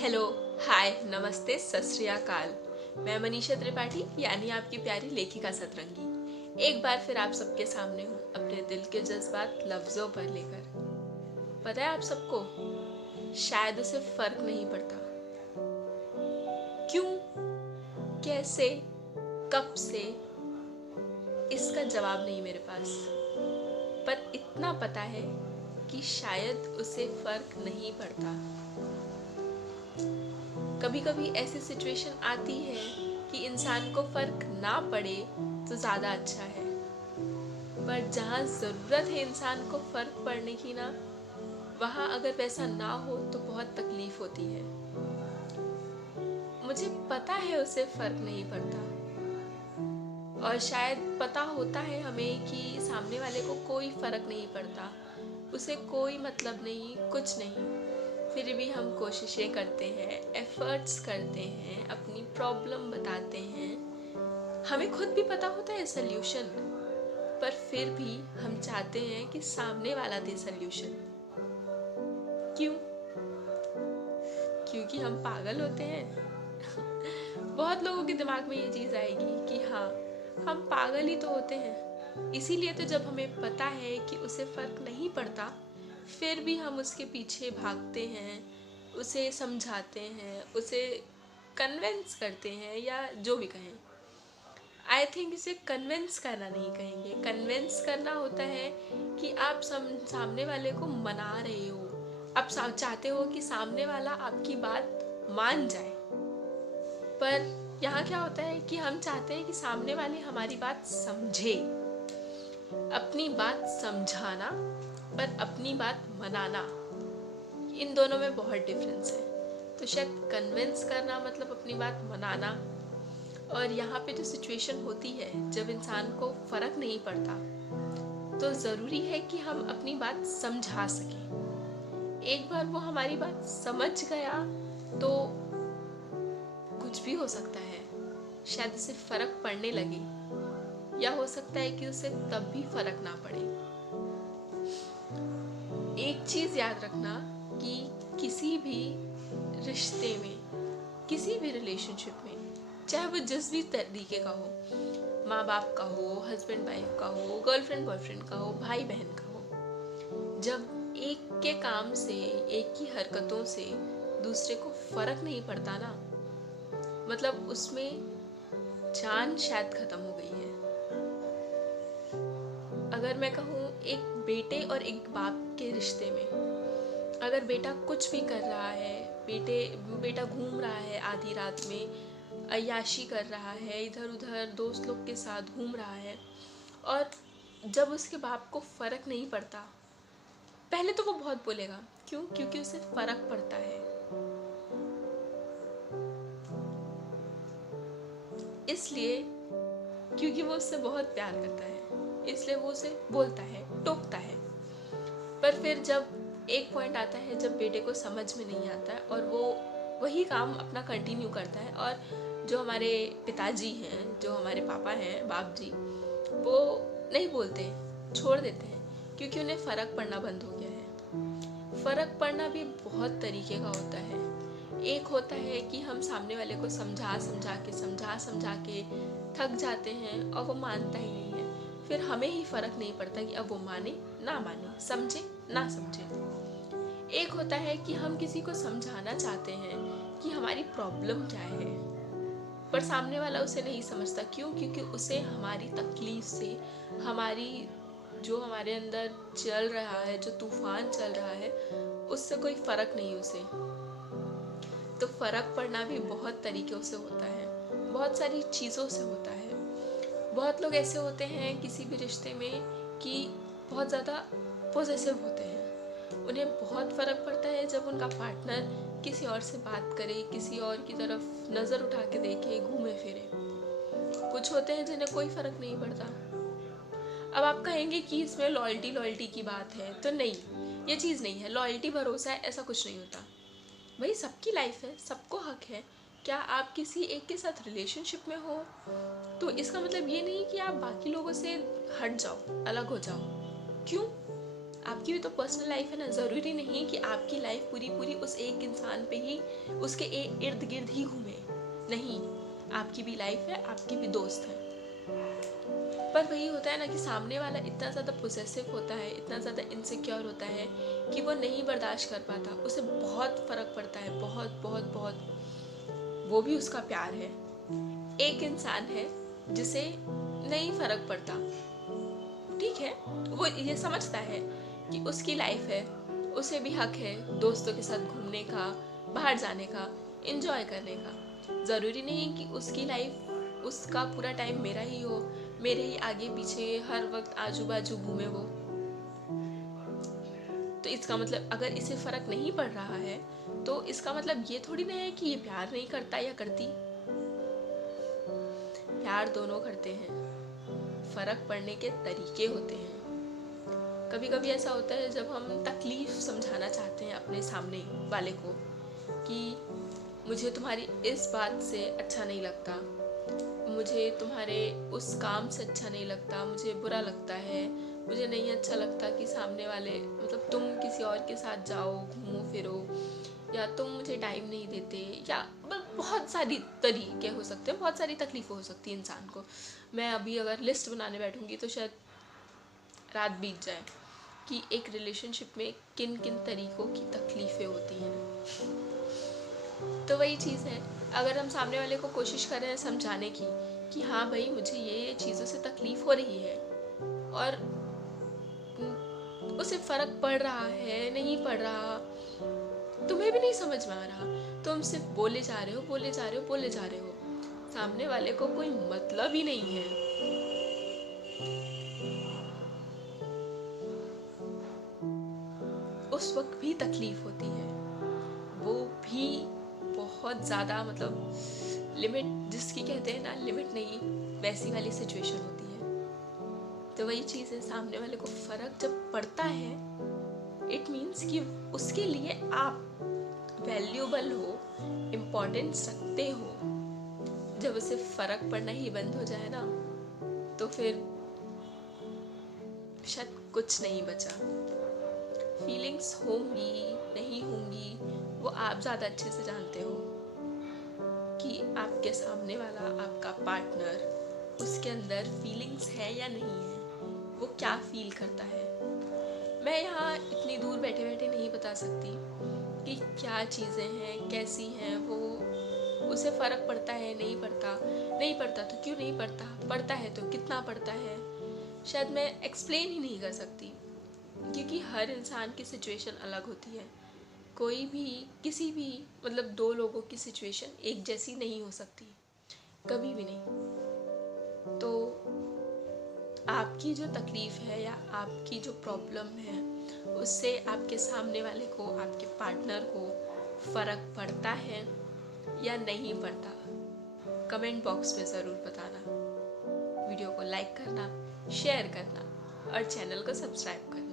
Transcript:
Hello, हाय, नमस्ते, सत श्री अकाल। मैं मनीषा त्रिपाठी यानी आपकी प्यारी लेखिका सतरंगी एक बार फिर आप सबके सामने हूँ अपने दिल के जज्बात लफ्जों पर लेकर। पता है आप सबको, शायद उसे फर्क नहीं पड़ता क्यों, कैसे, कब से, इसका जवाब नहीं मेरे पास। पर इतना पता है कि शायद उसे फर्क नहीं पड़ता। कभी कभी ऐसी सिचुएशन आती है कि इंसान को फर्क ना पड़े तो ज़्यादा अच्छा है, पर जहाँ ज़रूरत है इंसान को फर्क पड़ने की ना, वहाँ अगर वैसा ना हो तो बहुत तकलीफ होती है। मुझे पता है उसे फर्क नहीं पड़ता, और शायद पता होता है हमें कि सामने वाले को कोई फर्क नहीं पड़ता, उसे कोई मतलब नहीं, कुछ नहीं। फिर भी हम कोशिशें करते हैं, एफर्ट्स करते हैं, अपनी प्रॉब्लम बताते हैं। हमें खुद भी पता होता है सल्यूशन, पर फिर भी हम चाहते हैं कि सामने वाला दे सल्यूशन। क्यों? क्योंकि हम पागल होते हैं। बहुत लोगों के दिमाग में ये चीज़ आएगी कि हाँ, हम पागल ही तो होते हैं। इसीलिए तो जब हमें पता है कि उसे फ़र्क नहीं पड़ता, फिर भी हम उसके पीछे भागते हैं, उसे समझाते हैं, उसे कन्विंस करते हैं, या जो भी कहें। आई थिंक इसे कन्विंस करना नहीं कहेंगे, कन्विंस करना होता है कि आप सामने वाले को मना रहे हो, आप चाहते हो कि सामने वाला आपकी बात मान जाए। पर यहाँ क्या होता है कि हम चाहते हैं कि सामने वाले हमारी बात समझे। अपनी बात समझाना पर अपनी बात मनाना, इन दोनों में बहुत डिफरेंस है। तो शायद कन्विंस करना मतलब अपनी बात मनाना। और यहाँ पे जो सिचुएशन होती है जब इंसान को फर्क नहीं पड़ता, तो ज़रूरी है कि हम अपनी बात समझा सकें। एक बार वो हमारी बात समझ गया तो कुछ भी हो सकता है, शायद उसे फर्क पड़ने लगे, या हो सकता है कि उसे तब भी फर्क ना पड़े। एक चीज़ याद रखना कि किसी भी रिश्ते में, किसी भी रिलेशनशिप में, चाहे वो जिस भी तरीके का हो, माँ बाप का हो, हस्बैंड वाइफ का हो, गर्लफ्रेंड बॉयफ्रेंड का हो, भाई बहन का हो, जब एक के काम से, एक की हरकतों से दूसरे को फर्क नहीं पड़ता ना, मतलब उसमें जान शायद खत्म हो गई है। अगर मैं कहूँ एक बेटे और एक बाप के रिश्ते में, अगर बेटा कुछ भी कर रहा है, बेटा घूम रहा है आधी रात में, अय्याशी कर रहा है, इधर उधर दोस्त लोग के साथ घूम रहा है, और जब उसके बाप को फर्क नहीं पड़ता, पहले तो वो बहुत बोलेगा। क्यों? क्योंकि उसे फर्क पड़ता है। इसलिए क्योंकि वो उससे बहुत प्यार करता है, इसलिए वो उसे बोलता है, टोकता है। पर फिर जब एक पॉइंट आता है जब बेटे को समझ में नहीं आता है और वो वही काम अपना कंटिन्यू करता है, और जो हमारे पिताजी हैं, जो हमारे पापा हैं, बाप जी, वो नहीं बोलते, छोड़ देते हैं, क्योंकि उन्हें फ़र्क पड़ना बंद हो गया है। फ़र्क पड़ना भी बहुत तरीके का होता है। एक होता है कि हम सामने वाले को समझा समझा के थक जाते हैं और वो मानता ही नहीं है। फिर हमें ही फ़र्क नहीं पड़ता कि अब वो माने ना माने, समझे ना समझे। एक होता है कि हम किसी को समझाना चाहते हैं कि हमारी प्रॉब्लम क्या है, पर सामने वाला उसे नहीं समझता। क्यों? क्योंकि उसे हमारी तकलीफ से, हमारी जो हमारे अंदर चल रहा है, जो तूफान चल रहा है, उससे कोई फ़र्क नहीं उसे। तो फ़र्क पड़ना भी बहुत तरीक़ों से होता है, बहुत सारी चीज़ों से होता है। बहुत लोग ऐसे होते हैं किसी भी रिश्ते में कि बहुत ज़्यादा पॉसेसिव होते हैं। उन्हें बहुत फ़र्क पड़ता है जब उनका पार्टनर किसी और से बात करे, किसी और की तरफ नज़र उठा के देखे, घूमे फिरे। कुछ होते हैं जिन्हें कोई फ़र्क नहीं पड़ता। अब आप कहेंगे कि इसमें लॉयल्टी लॉयल्टी की बात है, तो नहीं, ये चीज़ नहीं है। लॉयल्टी भरोसा है, ऐसा कुछ नहीं होता। भाई सबकी लाइफ है, सबको हक है। क्या आप किसी एक के साथ रिलेशनशिप में हो तो इसका मतलब ये नहीं कि आप बाकी लोगों से हट जाओ, अलग हो जाओ। क्यों? आपकी भी तो पर्सनल लाइफ है ना। ज़रूरी नहीं कि आपकी लाइफ पूरी पूरी उस एक इंसान पे ही, उसके इर्द गिर्द ही घूमे। नहीं, आपकी भी लाइफ है, आपके भी दोस्त हैं। पर वही होता है ना कि सामने वाला इतना ज़्यादा पोजेसिव होता है, इतना ज़्यादा इनसिक्योर होता है कि वो नहीं बर्दाश्त कर पाता। उसे बहुत फ़र्क पड़ता है, बहुत बहुत बहुत। वो भी उसका प्यार है। एक इंसान है जिसे नहीं फ़र्क पड़ता, ठीक है, वो ये समझता है कि उसकी लाइफ है, उसे भी हक है दोस्तों के साथ घूमने का, बाहर जाने का, एंजॉय करने का। ज़रूरी नहीं कि उसकी लाइफ, उसका पूरा टाइम मेरा ही हो, मेरे ही आगे पीछे हर वक्त आजू बाजू घूमे वो। तो इसका मतलब अगर इसे फ़र्क नहीं पड़ रहा है तो इसका मतलब ये थोड़ी ना है कि ये प्यार नहीं करता या करती। प्यार दोनों करते हैं, फ़र्क पड़ने के तरीके होते हैं। कभी कभी ऐसा होता है जब हम तकलीफ़ समझाना चाहते हैं अपने सामने वाले को कि मुझे तुम्हारी इस बात से अच्छा नहीं लगता, मुझे तुम्हारे उस काम से अच्छा नहीं लगता, मुझे बुरा लगता है, मुझे नहीं अच्छा लगता कि सामने वाले, मतलब तुम किसी और के साथ जाओ, घूमो फिरो, या तुम मुझे टाइम नहीं देते, या बहुत सारी तरीके हो सकते हैं, बहुत सारी तकलीफ़ें हो सकती है इंसान को। मैं अभी अगर लिस्ट बनाने बैठूंगी तो शायद रात बीत जाए कि एक रिलेशनशिप में किन किन तरीक़ों की तकलीफ़ें होती हैं। तो वही चीज़ है, अगर हम सामने वाले को कोशिश कर रहे हैं समझाने की कि हाँ भाई मुझे ये चीज़ों से तकलीफ़ हो रही है, और उसे फ़र्क पड़ रहा है, नहीं पड़ रहा, तुम्हें भी नहीं समझ में आ रहा, तुम सिर्फ बोले जा रहे हो, बोले जा रहे हो, बोले जा रहे हो, सामने वाले को कोई मतलब ही नहीं है, उस वक्त भी तकलीफ़ होती है। वो भी बहुत ज़्यादा, मतलब लिमिट जिसकी कहते हैं ना, लिमिट नहीं, वैसी वाली सिचुएशन होती है। तो वही चीज़ है, सामने वाले को फ़र्क जब पड़ता है, इट मीन्स कि उसके लिए आप वैल्यूबल हो, इम्पोर्टेंस रखते हो। जब उसे फ़र्क पड़ना ही बंद हो जाए ना, तो फिर शायद कुछ नहीं बचा। फीलिंग्स होंगी नहीं होंगी वो आप ज़्यादा अच्छे से जानते हो कि आपके सामने वाला, आपका पार्टनर, उसके अंदर फीलिंग्स है या नहीं है, वो क्या फील करता है। मैं यहाँ इतनी दूर बैठे बैठे नहीं बता सकती कि क्या चीज़ें हैं, कैसी हैं वो, उसे फ़र्क पड़ता है नहीं पड़ता, नहीं पड़ता तो क्यों नहीं पड़ता, पड़ता है तो कितना पड़ता है, शायद मैं एक्सप्लेन ही नहीं कर सकती, क्योंकि हर इंसान की सिचुएशन अलग होती है। कोई भी, किसी भी, मतलब दो लोगों की सिचुएशन एक जैसी नहीं हो सकती, कभी भी नहीं। तो आपकी जो तकलीफ़ है या आपकी जो प्रॉब्लम है, उससे आपके सामने वाले को, आपके पार्टनर को फ़र्क पड़ता है या नहीं पड़ता, कमेंट बॉक्स में ज़रूर बताना। वीडियो को लाइक करना, शेयर करना और चैनल को सब्सक्राइब करना।